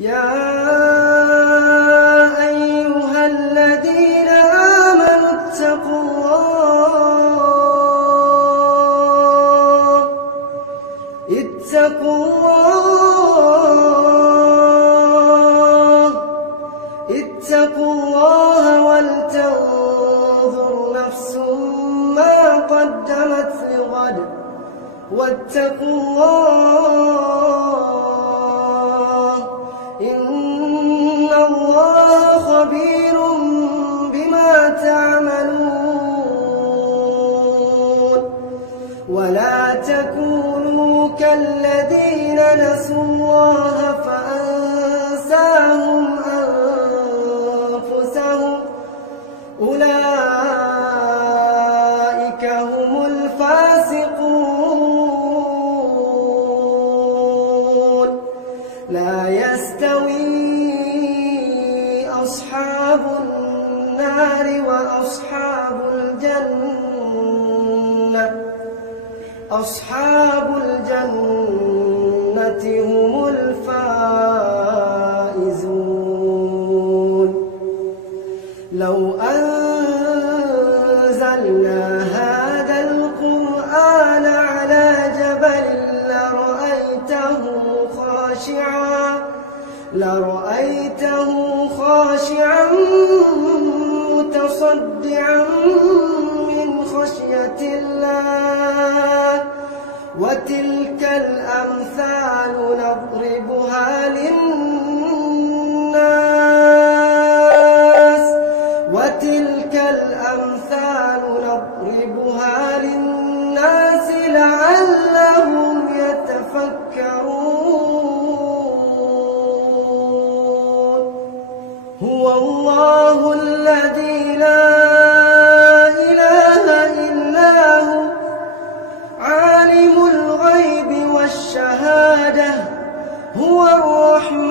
يا أيها الذين آمنوا اتقوا الله ولتنظر نفس ما قدمت لغد واتقوا الله إن الله خبير بما تعملون ولا تكونوا كالذين نسوا الله فأنساهم أنفسهم أولئك هم الفاسقون لا يستوي أصحاب النار وأصحاب الجنة أصحاب الجنة هم الفائزون لو أنزلنا هذا القرآن على جبل لرأيته خاشعا متصدعا من خشية الله وتلك الأمثال نضربها للناس لعلهم يتفكرون هو الله الذي لا إله إلا هو عالم الغيب والشهادة هو الرحمن